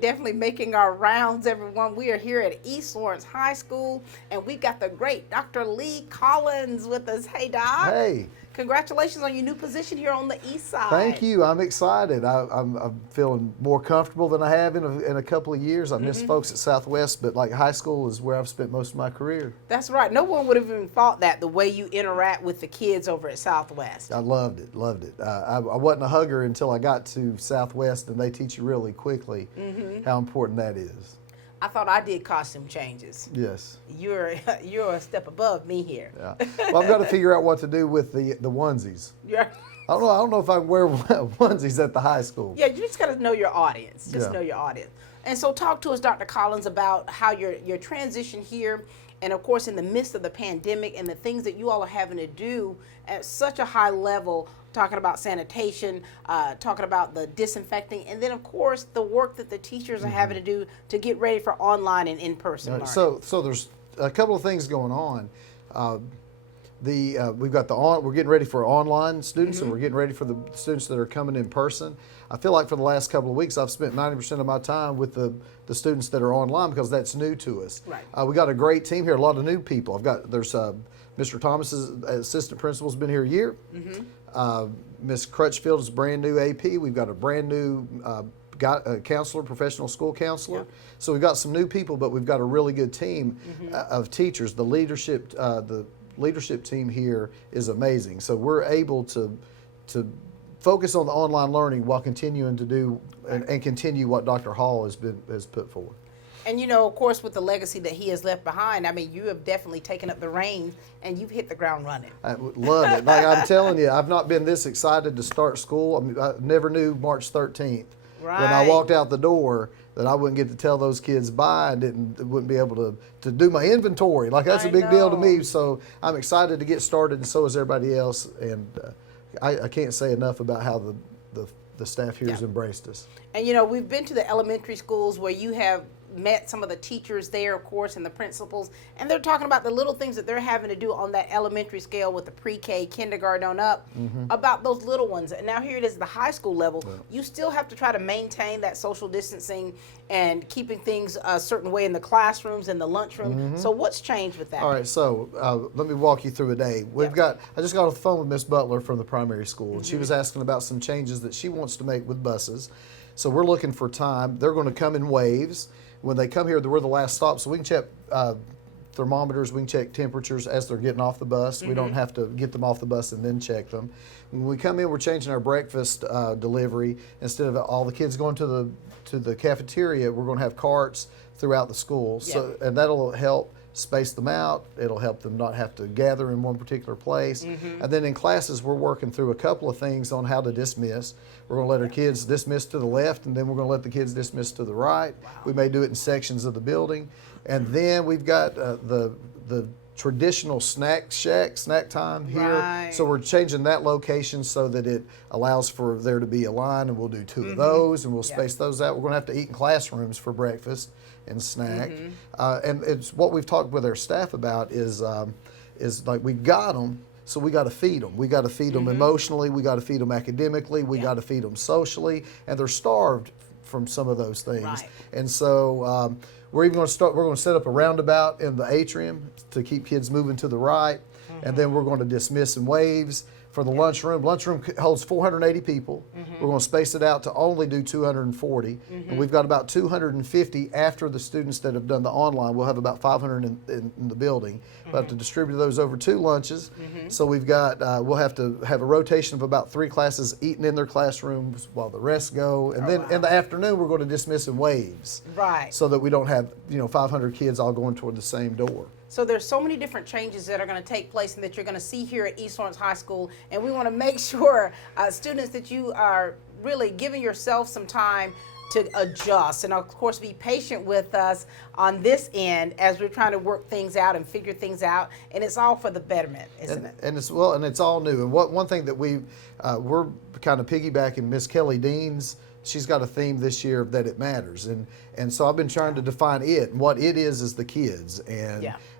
definitely making our rounds, everyone. We are here at East Lawrence High School, and we got the great Dr. Lee Collins with us. Hey, Doc. Hey. Congratulations on your new position here on the east side. Thank you. I'm excited. I'm feeling more comfortable than I have in a couple of years. I miss folks at Southwest, but like high school is where I've spent most of my career. That's right. No one would have even thought that, the way you interact with the kids over at Southwest. I loved it. I wasn't a hugger until I got to Southwest, and they teach you really quickly how important that is. I thought I did costume changes. Yes. You're a step above me here. Yeah. Well, I've got to figure out what to do with the onesies. Yeah. I don't know if I can wear onesies at the high school. Yeah, you just got to know your audience. Just Yeah. know your audience. And so talk to us, Dr. Collins, about how your transition here, and of course in the midst of the pandemic and the things that you all are having to do at such a high level, talking about sanitation, talking about the disinfecting, and then of course the work that the teachers are having to do to get ready for online and in-person learning. So there's a couple of things going on. We've got we're getting ready for online students, and we're getting ready for the students that are coming in person. I feel like for the last couple of weeks I've spent 90% of my time with the students that are online because that's new to us. Right. We got a great team here, a lot of new people. There's Mr. Thomas's assistant principal's been here a year. Ms. Crutchfield is brand new AP. We've got a brand new counselor, professional school counselor. Yeah. So we've got some new people, but we've got a really good team of teachers. The leadership team here is amazing. So we're able to focus on the online learning while continuing to do and continue what Dr. Hall has put forward. And you know, of course, with the legacy that he has left behind, I mean, you have definitely taken up the reins and you've hit the ground running. I love it. Like I'm telling you, I've not been this excited to start school. I never knew March 13th when I walked out the door that I wouldn't get to tell those kids bye and wouldn't be able to do my inventory. Like that's a big deal to me. So I'm excited to get started, and so is everybody else. And I can't say enough about how the staff here has embraced us. And you know, we've been to the elementary schools where you have met some of the teachers there, of course, and the principals, and they're talking about the little things that they're having to do on that elementary scale with the pre-K, kindergarten on up, about those little ones. And now here it is, the high school level. Yeah. You still have to try to maintain that social distancing and keeping things a certain way in the classrooms and the lunchroom. So what's changed with that? All right, so let me walk you through a day. I just got off the phone with Miss Butler from the primary school, and she was asking about some changes that she wants to make with buses. So we're looking for time. They're going to come in waves. When they come here, we're the last stop, so we can check thermometers, we can check temperatures as they're getting off the bus. We don't have to get them off the bus and then check them. When we come in, we're changing our breakfast delivery. Instead of all the kids going to the cafeteria, we're going to have carts throughout the school. So, and that'll help space them out. It'll help them not have to gather in one particular place. And then in classes, we're working through a couple of things on how to dismiss. We're going to let our kids dismiss to the left, and then we're going to let the kids dismiss to the right. We may do it in sections of the building. And then we've got the traditional snack time here. So we're changing that location so that it allows for there to be a line, and we'll do two of those, and we'll space those out. We're going to have to eat in classrooms for breakfast and snack. And it's what we've talked with our staff about is like we've got them, so we got to feed them. We got to feed them emotionally. We got to feed them academically. We got to feed them socially, and they're starved from some of those things. And so we're even going to start. We're going to set up a roundabout in the atrium to keep kids moving to the right, and then we're going to dismiss in waves. For the lunchroom holds 480 people. We're going to space it out to only do 240. And we've got about 250 after the students that have done the online. We'll have about 500 in the building. We'll have to distribute those over 2 lunches. So we've got, we'll have to have a rotation of about 3 classes eating in their classrooms while the rest go. And then in the afternoon, we're going to dismiss in waves. So that we don't have 500 kids all going toward the same door. So there's so many different changes that are going to take place and that you're going to see here at East Lawrence High School, and we want to make sure, students, that you are really giving yourself some time to adjust, and of course be patient with us on this end as we're trying to work things out and figure things out, and it's all for the betterment, isn't it? And it's all new. And one thing that we're kind of piggybacking Miss Kelly Dean's. She's got a theme this year that it matters, and so I've been trying to define it, and what it is the kids,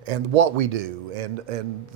and what we do, and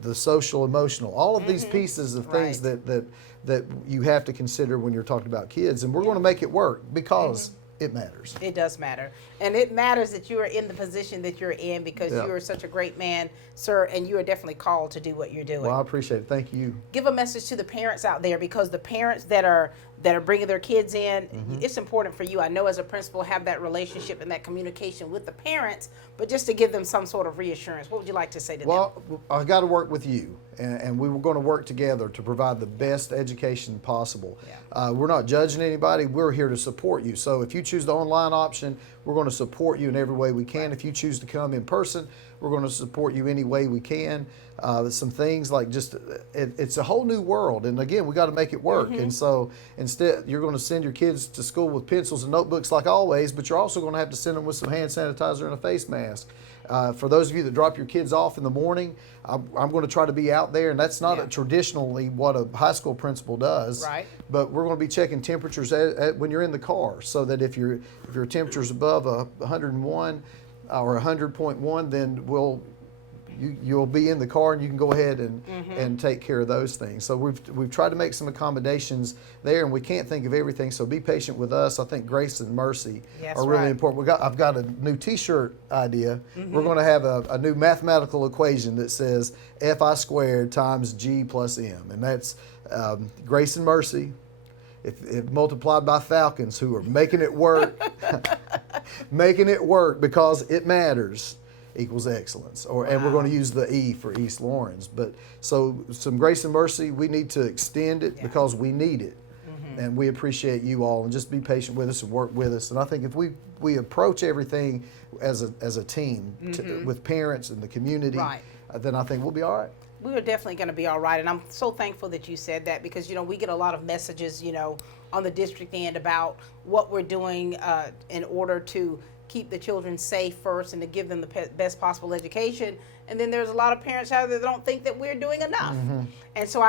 the social, emotional, all of these pieces of things that you have to consider when you're talking about kids, and we're going to make it work because it matters. It does matter. And it matters that you are in the position that you're in because Yeah. you are such a great man, sir, and you are definitely called to do what you're doing. Well, I appreciate it. Thank you. Give a message to the parents out there, because the parents that are bringing their kids in, it's important for you, I know, as a principal, have that relationship and that communication with the parents, but just to give them some sort of reassurance. What would you like to say to them? Well, I got to work with you, and we were going to work together to provide the best education possible. Yeah. We're not judging anybody. We're here to support you. So if you choose the online option, we're going to support you in every way we can. If you choose to come in person, we're going to support you any way we can. There's some things like just, it's a whole new world. And again, we got to make it work. And so instead, you're going to send your kids to school with pencils and notebooks like always, but you're also going to have to send them with some hand sanitizer and a face mask. For those of you that drop your kids off in the morning, I'm going to try to be out there, and that's not traditionally what a high school principal does. Right. But we're going to be checking temperatures when you're in the car, so that if your temperature's above 101 or 100.1, then you'll be in the car and you can go ahead and take care of those things. So we've tried to make some accommodations there, and we can't think of everything. So be patient with us. I think grace and mercy are really important. I've got a new T-shirt idea. We're going to have a new mathematical equation that says Fi squared times G plus M, and that's grace and mercy. If multiplied by Falcons, who are making it work, making it work because it matters, equals excellence. And we're going to use the E for East Lawrence. But so some grace and mercy, we need to extend it because we need it. And we appreciate you all, and just be patient with us and work with us. And I think if we approach everything as a team with parents and the community, then I think we'll be all right. We are definitely going to be all right, and I'm so thankful that you said that, because we get a lot of messages on the district end about what we're doing in order to keep the children safe first and to give them the best possible education. And then there's a lot of parents out there that don't think that we're doing enough. And so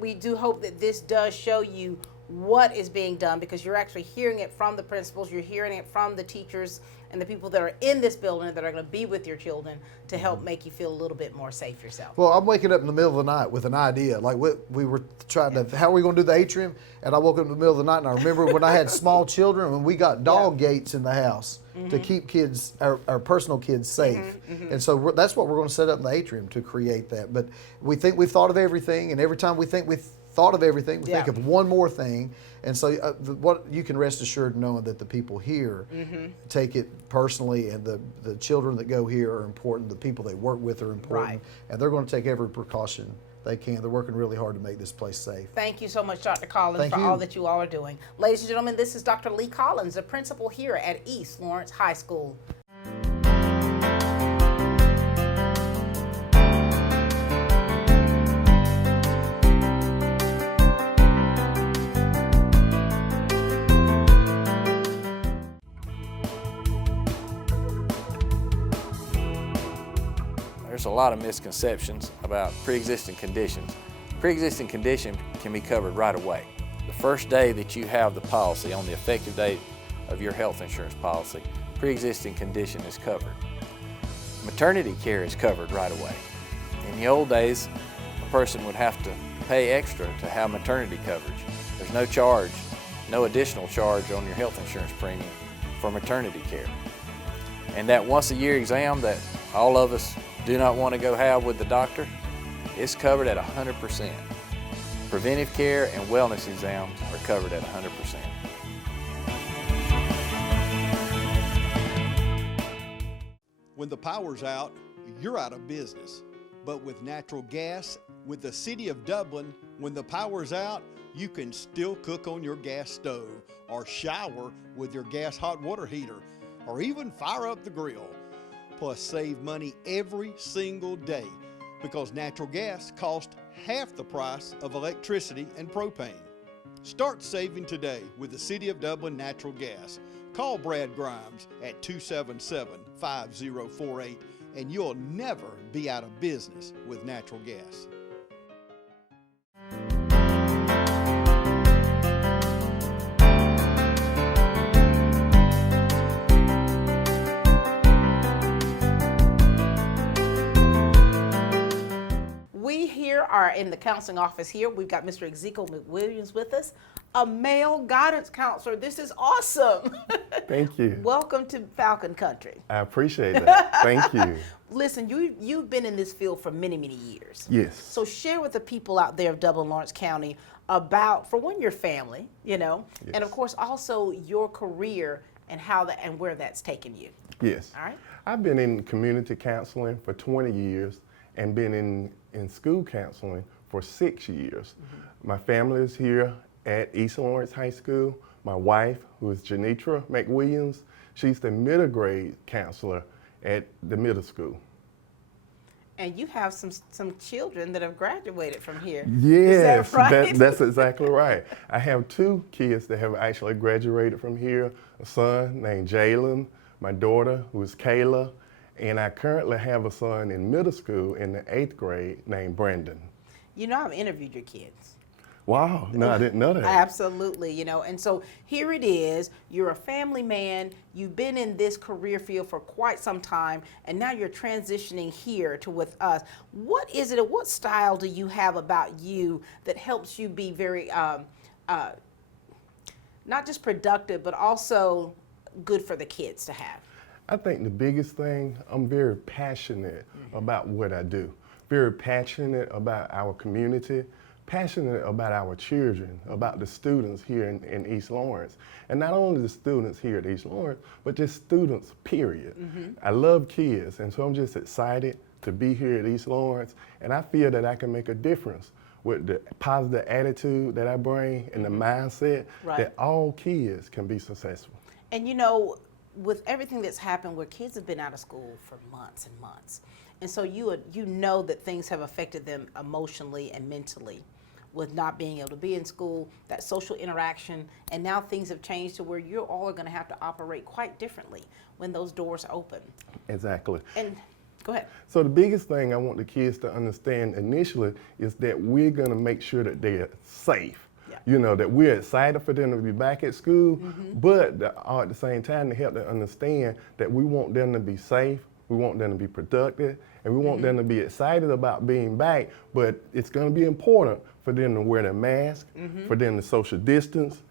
we do hope that this does show you what is being done, because you're actually hearing it from the principals, you're hearing it from the teachers and the people that are in this building that are going to be with your children to help make you feel a little bit more safe yourself. Well, I'm waking up in the middle of the night with an idea. Like we were trying to, how are we going to do the atrium? And I woke up in the middle of the night, and I remember when I had small children, when we got dog gates in the house to keep kids, our personal kids safe. And so that's what we're going to set up in the atrium, to create that. But we think we've thought of everything, and every time we think we've thought of everything, we think of one more thing. And so what you can rest assured knowing that the people here take it personally, and the children that go here are important, the people they work with are important, and they're going to take every precaution they can. They're working really hard to make this place safe. Thank you so much, Dr. Collins, for all that you all are doing. Ladies and gentlemen, this is Dr. Lee Collins, the principal here at East Lawrence High School. There's a lot of misconceptions about pre-existing conditions. Pre-existing condition can be covered right away. The first day that you have the policy, on the effective date of your health insurance policy, pre-existing condition is covered. Maternity care is covered right away. In the old days, a person would have to pay extra to have maternity coverage. There's no charge, no additional charge on your health insurance premium for maternity care. And that once a year exam that all of us do not want to go have with the doctor, it's covered at 100%. Preventive care and wellness exams are covered at 100%. When the power's out, you're out of business. But with natural gas, with the City of Dublin, when the power's out, you can still cook on your gas stove, or shower with your gas hot water heater, or even fire up the grill. Plus save money every single day, because natural gas costs half the price of electricity and propane. Start saving today with the City of Dublin Natural Gas. Call Brad Grimes at 277-5048, and you'll never be out of business with natural gas. We here are in the counseling office here. We've got Mr. Ezekiel McWilliams with us. a male guidance counselor. This is awesome. Thank you. Welcome to Falcon Country. I appreciate that. Thank you. Listen, you've been in this field for many, many years. Yes. So share with the people out there of Dublin, Lawrence County about, for one, your family, Yes. and of course also your career and how that and where that's taken you. Yes. All right. I've been in community counseling for 20 years and been in school counseling for 6 years. My family is here at East Lawrence High School. My wife, who is Janitra McWilliams, she's the middle grade counselor at the middle school. And you have some children that have graduated from here. Yes, Is that right? that's exactly right. I have 2 kids that have actually graduated from here, a son named Jalen, my daughter, who is Kayla, and I currently have a son in middle school in the 8th grade named Brandon. I've interviewed your kids. Wow, no, I didn't know that. Absolutely, and so here it is. You're a family man. You've been in this career field for quite some time, and now you're transitioning here to with us. What is it, what style do you have about you that helps you be very, not just productive, but also good for the kids to have? I think the biggest thing, I'm very passionate about what I do. Very passionate about our community, passionate about our children, about the students here in East Lawrence. And not only the students here at East Lawrence, but just students, period. I love kids, and so I'm just excited to be here at East Lawrence, and I feel that I can make a difference with the positive attitude that I bring and the mindset that all kids can be successful. And with everything that's happened where kids have been out of school for months and months, and so you know that things have affected them emotionally and mentally with not being able to be in school, that social interaction, and now things have changed to where you all are going to have to operate quite differently when those doors open. Exactly. And go ahead. So the biggest thing I want the kids to understand initially is that we're going to make sure that they're safe. That we're excited for them to be back at school, but at the same time to help them understand that we want them to be safe, we want them to be productive, and we want them to be excited about being back, but it's going to be important for them to wear their mask, for them to social distance.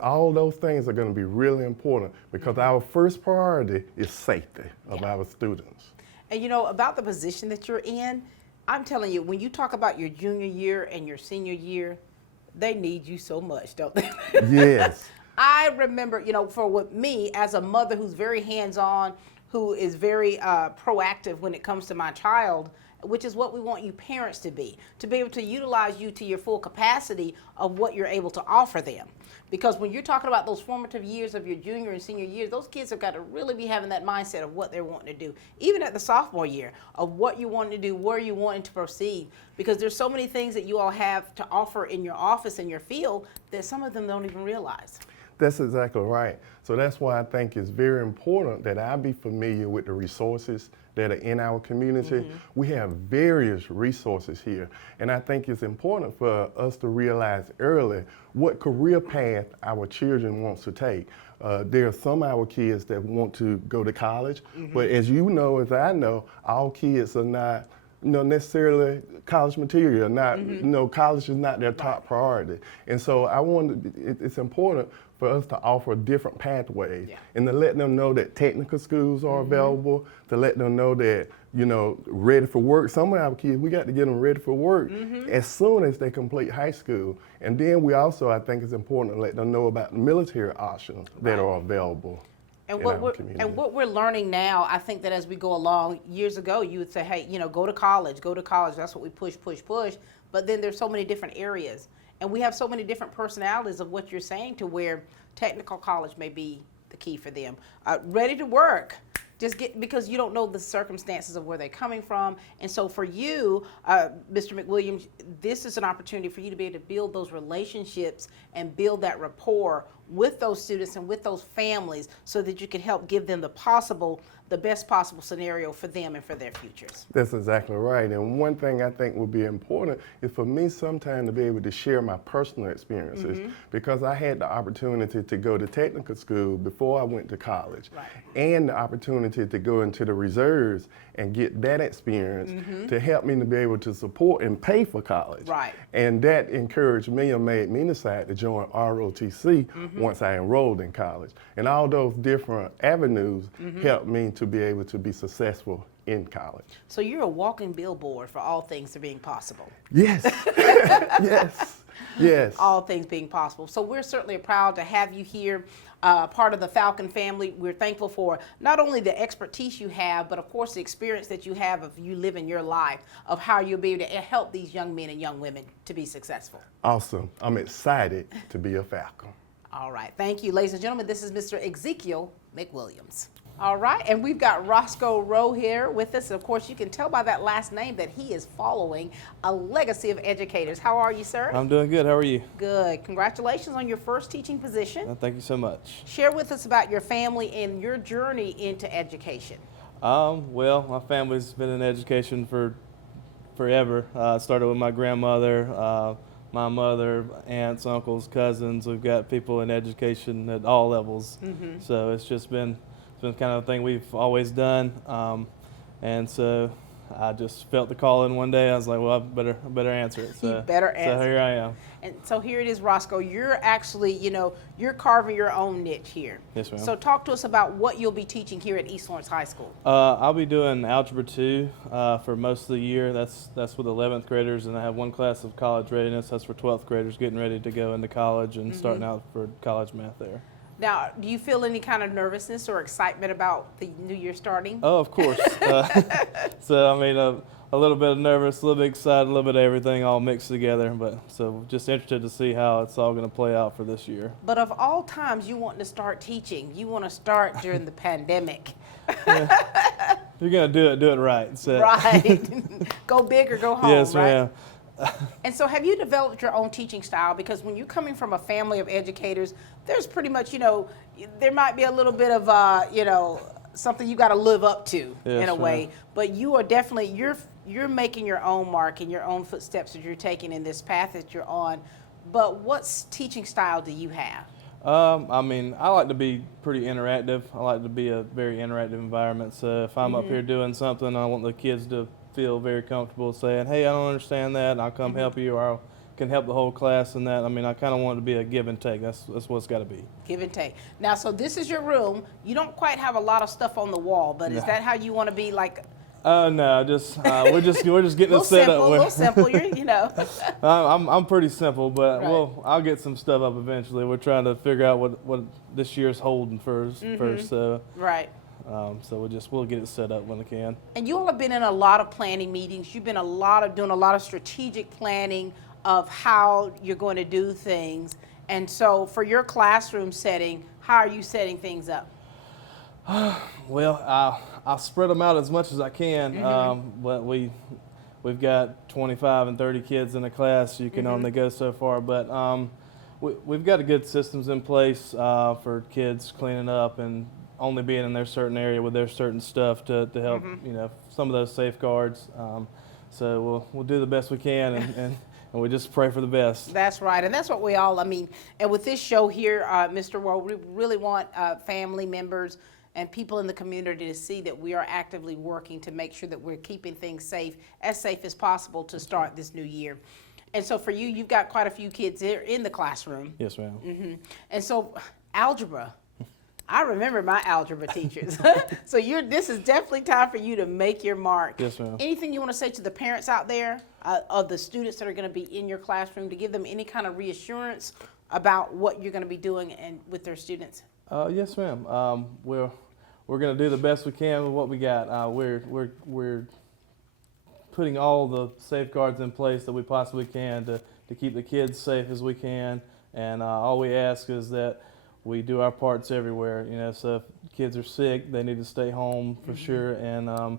All those things are going to be really important because our first priority is safety of our students. And about the position that you're in, I'm telling you, when you talk about your junior year and your senior year, they need you so much, don't they? Yes. I remember, for me, as a mother who's very hands-on, who is very proactive when it comes to my child, which is what we want you parents to be able to utilize you to your full capacity of what you're able to offer them. Because when you're talking about those formative years of your junior and senior years, those kids have got to really be having that mindset of what they're wanting to do, even at the sophomore year, of what you want to do, where you want to proceed. Because there's so many things that you all have to offer in your office and your field that some of them don't even realize. That's exactly right. So that's why I think it's very important that I be familiar with the resources that are in our community. We have various resources here, and I think it's important for us to realize early what career path our children want to take. There are some of our kids that want to go to college, but as you know, as I know, all kids are not necessarily college material. College is not their top priority. And so it's important for us to offer different pathways and to let them know that technical schools are available, to let them know that, ready for work. Some of our kids, we got to get them ready for work as soon as they complete high school. And then we also, I think it's important to let them know about the military options that are available. And what we're learning now, I think that as we go along, years ago, you would say, hey, go to college. That's what we push. But then there's so many different areas. And we have so many different personalities of what you're saying to where technical college may be the key for them. Ready to work. Because you don't know the circumstances of where they're coming from. And so for you, Mr. McWilliams, this is an opportunity for you to be able to build those relationships and build that rapport with those students and with those families so that you can help give them the best possible scenario for them and for their futures. That's exactly right. And one thing I think would be important is for me sometime to be able to share my personal experiences, because I had the opportunity to go to technical school before I went to college, and the opportunity to go into the reserves and get that experience to help me to be able to support and pay for college. Right. And that encouraged me and made me decide to join ROTC once I enrolled in college. And all those different avenues helped me to be able to be successful in college. So you're a walking billboard for all things being possible. Yes, yes, yes. All things being possible. So we're certainly proud to have you here, part of the Falcon family. We're thankful for not only the expertise you have, but of course the experience that you have of you living your life, of how you'll be able to help these young men and young women to be successful. Awesome. I'm excited to be a Falcon. All right. Thank you, ladies and gentlemen. This is Mr. Ezekiel McWilliams. All right, and we've got Roscoe Rowe here with us. Of course, you can tell by that last name that he is following a legacy of educators. How are you, sir? I'm doing good. How are you? Good. Congratulations on your first teaching position. Thank you so much. Share with us about your family and your journey into education. Well, my family's been in education for forever. I started with my grandmother, my mother, aunts, uncles, cousins. We've got people in education at all levels. So it's just been kind of a thing we've always done, and so I just felt the call in one day. I was like, well, I better answer it. So, You better answer. So here I am. And so here it is, Roscoe. You're actually, you're carving your own niche here. Yes, ma'am. So talk to us about what you'll be teaching here at East Lawrence High School. I'll be doing Algebra 2 for most of the year. That's with 11th graders, and I have one class of college readiness. That's for 12th graders getting ready to go into college and starting out for college math there. Now, do you feel any kind of nervousness or excitement about the new year starting? Oh, of course. So, I mean, a little bit of nervous, a little bit excited, a little bit of everything all mixed together. But so just interested to see how it's all going to play out for this year. But of all times you want to start teaching, you want to start during the pandemic. You're going to do it right. So. Right. Go big or go home, Yes, right? ma'am. And so have you developed your own teaching style? Because when you're coming from a family of educators, there's pretty much, there might be a little bit of, something you got to live up to in a way. But you are definitely, you're making your own mark and your own footsteps that you're taking in this path that you're on. But what teaching style do you have? I mean, I like to be pretty interactive. I like to be a very interactive environment. So if I'm up here doing something, I want the kids to feel very comfortable saying, hey, I don't understand that, and I'll come help you, or I can help the whole class in that. I mean, I kind of want it to be a give and take. That's what it's got to be. Give and take. Now, so this is your room. You don't quite have a lot of stuff on the wall, but is that how you want to be, like? No, just we're just getting it set up. A little simple, you're. I'm pretty simple, but Right. I'll get some stuff up eventually. We're trying to figure out what this year's holding first. So Right. so we'll get it set up when we can. And you all have been in a lot of planning meetings. You've been doing a lot of strategic planning of how you're going to do things. And so for your classroom setting, how are you setting things up? Well, I'll spread them out as much as I can, but we've got 25 and 30 kids in a class. You can only go so far, but we've got good systems in place for kids cleaning up and only being in their certain area with their certain stuff to help, some of those safeguards. So we'll do the best we can and we just pray for the best. That's right, and that's what we all, and with this show here, Mr. Rowe, we really want family members and people in the community to see that we are actively working to make sure that we're keeping things safe as possible to start this new year. And so for you, you've got quite a few kids there in the classroom. Yes, ma'am. And so algebra, I remember my algebra teachers. So this is definitely time for you to make your mark. Yes, ma'am. Anything you want to say to the parents out there of the students that are going to be in your classroom to give them any kind of reassurance about what you're going to be doing and with their students? Yes, ma'am. We're going to do the best we can with what we got. We're putting all the safeguards in place that we possibly can to keep the kids safe as we can, and all we ask is that we do our parts everywhere. So if kids are sick, they need to stay home for sure, and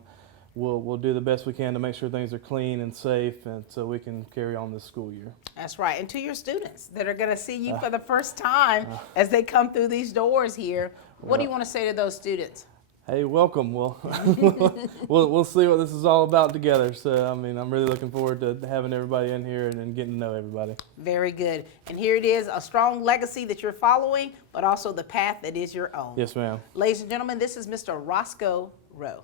we'll do the best we can to make sure things are clean and safe, and so we can carry on this school year. That's right. And to your students that are going to see you for the first time as they come through these doors here, what do you want to say to those students? Hey, welcome. We'll see what this is all about together. So, I mean, I'm really looking forward to having everybody in here and getting to know everybody. Very good. And here it is, a strong legacy that you're following, but also the path that is your own. Yes, ma'am. Ladies and gentlemen, this is Mr. Roscoe Rowe.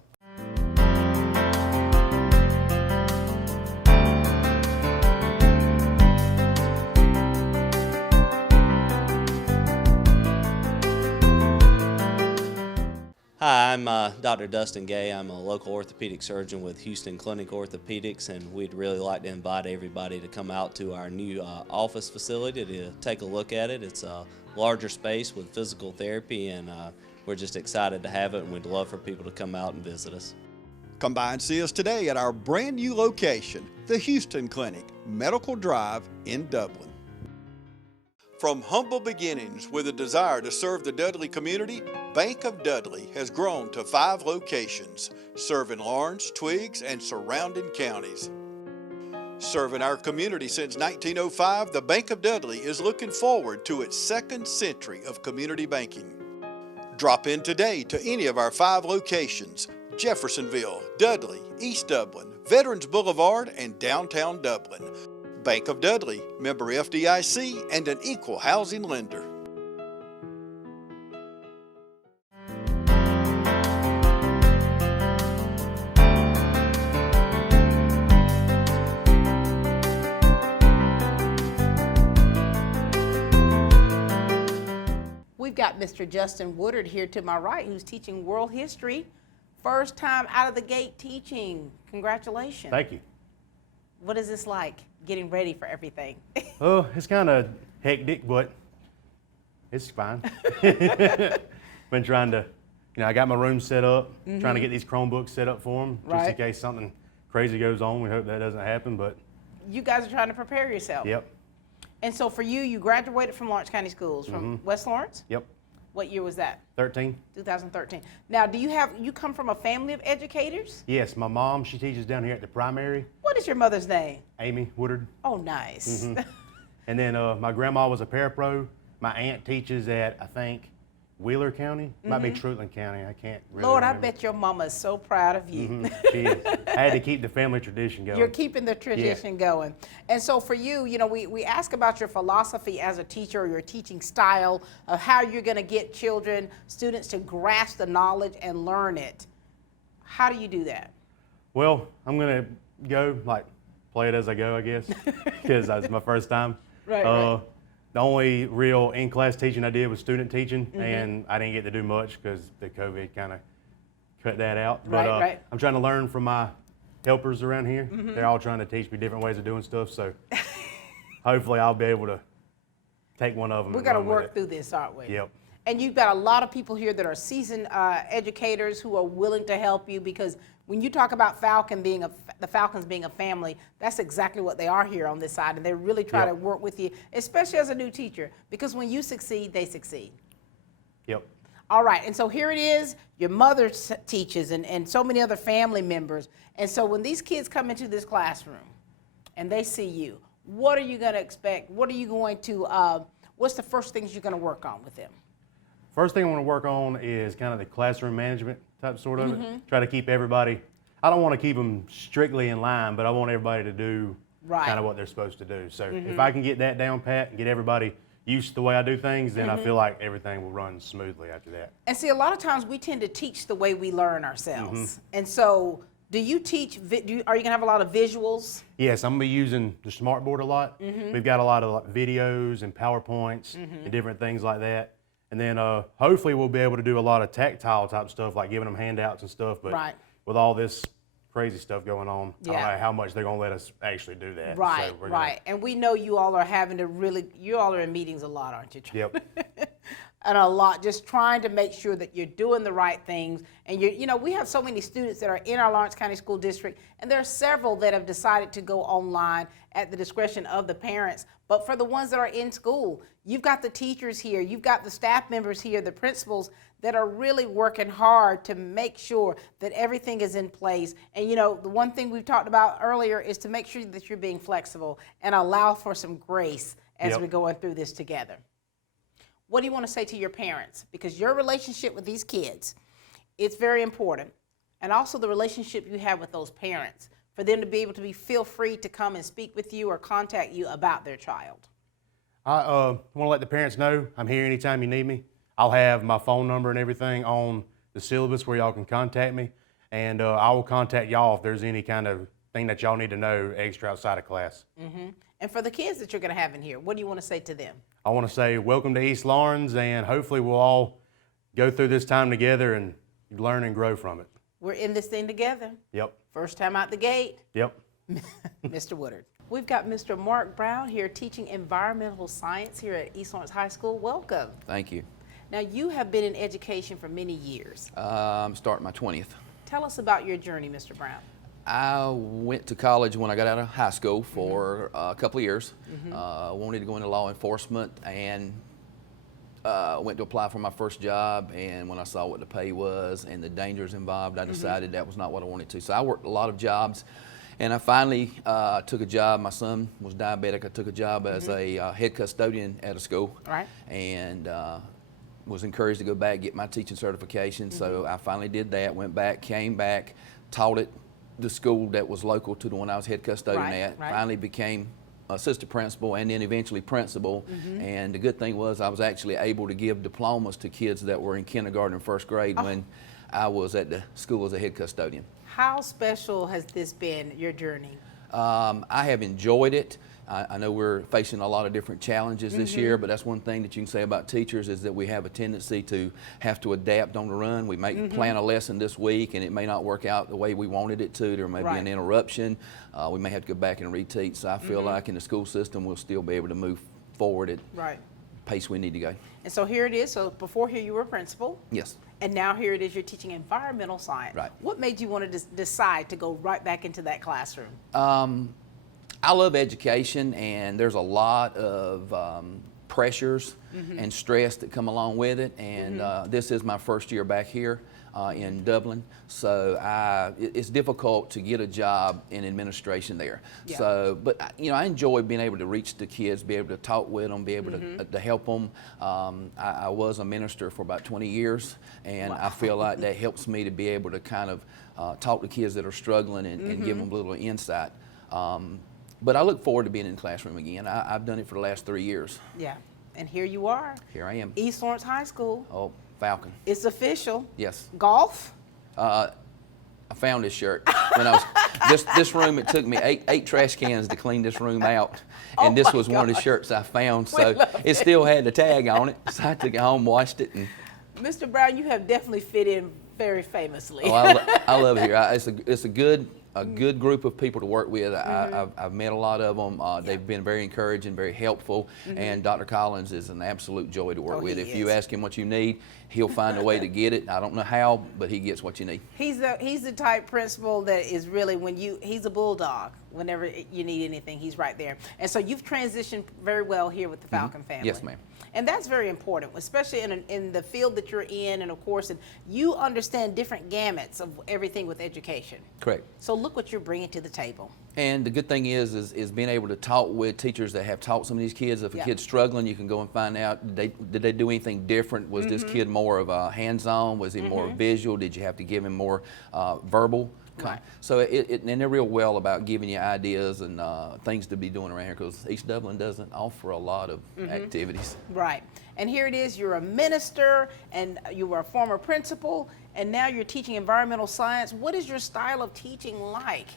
Hi, I'm Dr. Dustin Gay. I'm a local orthopedic surgeon with Houston Clinic Orthopedics, and we'd really like to invite everybody to come out to our new office facility to take a look at it. It's a larger space with physical therapy, and we're just excited to have it, and we'd love for people to come out and visit us. Come by and see us today at our brand new location, the Houston Clinic, Medical Drive in Dublin. From humble beginnings with a desire to serve the Dudley community, Bank of Dudley has grown to 5 locations, serving Lawrence, Twiggs, and surrounding counties. Serving our community since 1905, the Bank of Dudley is looking forward to its 2nd century of community banking. Drop in today to any of our 5 locations: Jeffersonville, Dudley, East Dublin, Veterans Boulevard, and downtown Dublin. Bank of Dudley, member FDIC, and an equal housing lender. We've got Mr. Justin Woodard here to my right, who's teaching world history. First time out of the gate teaching. Congratulations. Thank you. What is this like, getting ready for everything? Oh, it's kind of hectic, but it's fine. Been trying to, I got my room set up, trying to get these Chromebooks set up for them, just in Right. case something crazy goes on. We hope that doesn't happen, but You guys are trying to prepare yourself. yep, And so for you, you graduated from Lawrence County Schools, from West Lawrence? yep, What year was that? 13. 2013. Now, you come from a family of educators? Yes, my mom, she teaches down here at the primary, What is your mother's name? Amy Woodard. Oh, nice. And then my grandma was a parapro. My aunt teaches at, I think, Wheeler County. Might be Trutland County. I can't really Lord, I remember. bet your mama is so proud of you. She is. I had to keep the family tradition going. You're keeping the tradition going. And so for you, we ask about your philosophy as a teacher, or your teaching style of how you're going to get students to grasp the knowledge and learn it. How do you do that? Well, I'm going to go, play it as I go, I guess, because it's my first time. Right. The only real in-class teaching I did was student teaching, and I didn't get to do much because the COVID kind of cut that out. But Right. I'm trying to learn from my helpers around here. They're all trying to teach me different ways of doing stuff, so hopefully I'll be able to take one of them. We're going to work through this, aren't we? Yep. And you've got a lot of people here that are seasoned educators who are willing to help you, because when you talk about the Falcons being a family, that's exactly what they are here on this side, and they really try to work with you, especially as a new teacher, because when you succeed, they succeed. Yep. All right, and so here it is, your mother teaches, and so many other family members, and so when these kids come into this classroom and they see you, what are you going to expect? What are you going to, what's the first things you're going to work on with them? First thing I want to work on is kind of the classroom management type sort of it. Try to keep everybody, I don't want to keep them strictly in line, but I want everybody to do kind of what they're supposed to do. So if I can get that down pat and get everybody used to the way I do things, then I feel like everything will run smoothly after that. And see, a lot of times we tend to teach the way we learn ourselves. And so do you teach, are you going to have a lot of visuals? Yes, I'm going to be using the smartboard a lot. We've got a lot of videos and PowerPoints and different things like that. And then hopefully we'll be able to do a lot of tactile type stuff, like giving them handouts and stuff. But with all this crazy stuff going on, I don't know how much they're going to let us actually do that. Right, So right. And we know you all are having to you all are in meetings a lot, aren't you? Yep. and a lot, just trying to make sure that you're doing the right things. And you know, we have so many students that are in our Lawrence County School District, and there are several that have decided to go online at the discretion of the parents. But for the ones that are in school, you've got the teachers here, you've got the staff members here, the principals that are really working hard to make sure that everything is in place. And you know, the one thing we've talked about earlier is to make sure that you're being flexible and allow for some grace as we're going through this together. What do you want to say to your parents? Because your relationship with these kids, it's very important. And also the relationship you have with those parents, for them to be able to feel free to come and speak with you or contact you about their child. I want to let the parents know I'm here anytime you need me. I'll have my phone number and everything on the syllabus where y'all can contact me. And I will contact y'all if there's any kind of thing that y'all need to know extra outside of class. And for the kids that you're going to have in here, what do you want to say to them? I want to say welcome to East Lawrence, and hopefully we'll all go through this time together and learn and grow from it. We're in this thing together. Yep. First time out the gate. Yep. Mr. Woodard. We've got Mr. Mark Brown here teaching environmental science here at East Lawrence High School. Welcome. Thank you. Now, you have been in education for many years. I'm starting my 20th. Tell us about your journey, Mr. Brown. I went to college when I got out of high school for a couple of years. Wanted to go into law enforcement, and went to apply for my first job, and when I saw what the pay was and the dangers involved, I decided that was not what I wanted to. So I worked a lot of jobs, and I finally took a job. My son was diabetic. I took a job as a head custodian at a school, and was encouraged to go back, get my teaching certification. So I finally did that, went back, came back, taught at the school that was local to the one I was head custodian at. Finally became assistant principal and then eventually principal. And the good thing was I was actually able to give diplomas to kids that were in kindergarten and first grade when I was at the school as a head custodian. How special has this been, your journey? I have enjoyed it. I know we're facing a lot of different challenges this year, but that's one thing that you can say about teachers is that we have a tendency to have to adapt on the run. We may plan a lesson this week and it may not work out the way we wanted it to. There may be an interruption. We may have to go back and reteach. So I feel like in the school system we'll still be able to move forward at pace we need to go. And so here it is. So before here you were principal. Yes. And now here it is, you're teaching environmental science. Right. What made you want to decide to go right back into that classroom? I love education, and there's a lot of pressures and stress that come along with it, and this is my first year back here in Dublin, so it's difficult to get a job in administration there. So, but you know, I enjoy being able to reach the kids, be able to talk with them, be able to help them. I was a minister for about 20 years, and I feel like that helps me to be able to kind of talk to kids that are struggling and give them a little insight. But I look forward to being in the classroom again. I've done it for the last 3 years. Yeah, and here you are. Here I am. East Lawrence High School. Oh, Falcon. It's official. Yes. Golf? I found this shirt when I was this room. It took me eight trash cans to clean this room out, and this was one of the shirts I found. So it still had the tag on it. So I took it home, washed it, and. Mr. Brown, you have definitely fit in very famously. Oh, I love it here. It's a good group of people to work with. I've met a lot of them. They've been very encouraging, very helpful, and Dr. Collins is an absolute joy to work with. If you ask him what you need, he'll find a way to get it. I don't know how, but he gets what you need. He's the type principal that is really, he's a bulldog. Whenever you need anything, he's right there. And so you've transitioned very well here with the Falcon family. Yes, ma'am. And that's very important, especially in the field that you're in, and of course, you understand different gamuts of everything with education. Correct. So look what you're bringing to the table. And the good thing is being able to talk with teachers that have taught some of these kids. If a kid's struggling, you can go and find out, did they do anything different? Was this kid more of a hands-on? Was he more visual? Did you have to give him more verbal? Right. So and they're real well about giving you ideas and things to be doing around here, because East Dublin doesn't offer a lot of activities. Right. And here it is, you're a minister, and you were a former principal, and now you're teaching environmental science. What is your style of teaching like?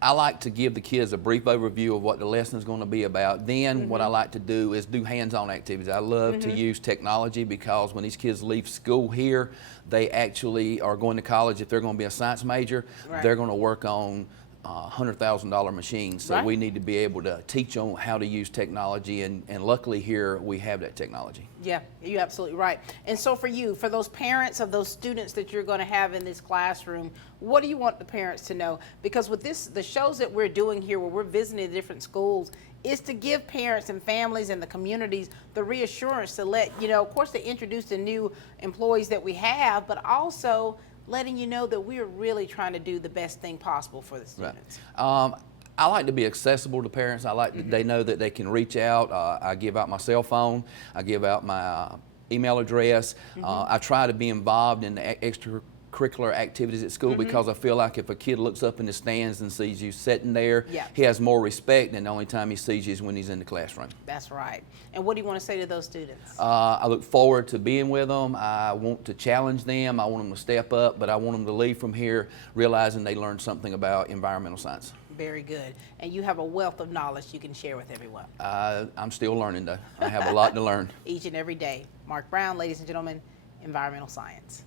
I like to give the kids a brief overview of what the lesson is going to be about. Then what I like to do is do hands-on activities. I love to use technology, because when these kids leave school here, they actually are going to college. If they're going to be a science major, they're going to work on $100,000 machines. So Right. we need to be able to teach them how to use technology, and luckily here we have that technology. Yeah, you're absolutely right. And so for you, for those parents of those students that you're going to have in this classroom, what do you want the parents to know? Because with the shows that we're doing here, where we're visiting the different schools, is to give parents and families and the communities the reassurance to let, of course, to introduce the new employees that we have, but also letting you know that we're really trying to do the best thing possible for the students. Right. I like to be accessible to parents. I like that they know that they can reach out. I give out my cell phone. I give out my email address. I try to be involved in the extracurricular activities at school because I feel like if a kid looks up in the stands and sees you sitting there, he has more respect than the only time he sees you is when he's in the classroom. That's right. And what do you want to say to those students? I look forward to being with them. I want to challenge them. I want them to step up, but I want them to leave from here realizing they learned something about environmental science. Very good. And you have a wealth of knowledge you can share with everyone. I'm still learning, though. I have a lot to learn. Each and every day. Mark Brown, ladies and gentlemen, environmental science.